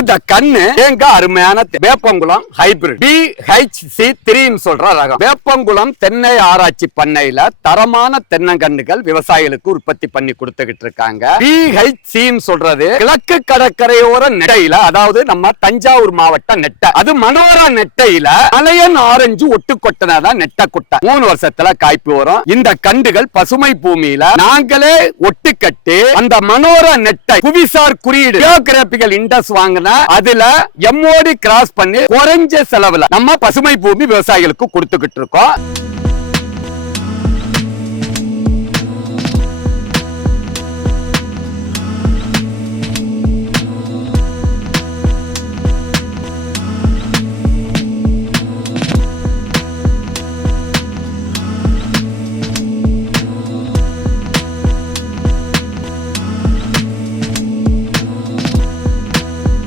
இந்த கண்ணு எங்க அருமையான வேப்பங்குளம் ஹைபிரிட் BHC3 சொல்ற ரகம். வேப்பங்குளம் தென்னை ஆராய்ச்சி பண்ணையில தரமான தென்னங்கன்றுகள் விவசாயிகளுக்கு உற்பத்தி பண்ணி கொடுத்துக்கிட்டு இருக்காங்க. BHC சொல்றது கிழக்கு கடற்கரையோர நெட்டையில, அதாவது நம்ம தஞ்சாவூர் மாவட்ட நெட்டை, அது மனோரா நெட்டையில மலையன் ஆரஞ்சு ஒட்டு கொட்டனாதான் நெட்டை குட்டை 3 வருஷத்துல காய்ப்பு வரும். இந்த கண்டுகள் பசுமை பூமியில நாங்களே ஒட்டு கட்டி அந்த மனோரா நெட்டை புவிசார் குறியீடு ஜியோகிராபிகல் இண்டெக்ஸ் வாங்கினா அதுல MOD கிராஸ் பண்ணி குறைஞ்ச செலவுல நம்ம பசுமை பூமி விவசாயிகளுக்கு கொடுத்துக்கிட்டு இருக்கோம்.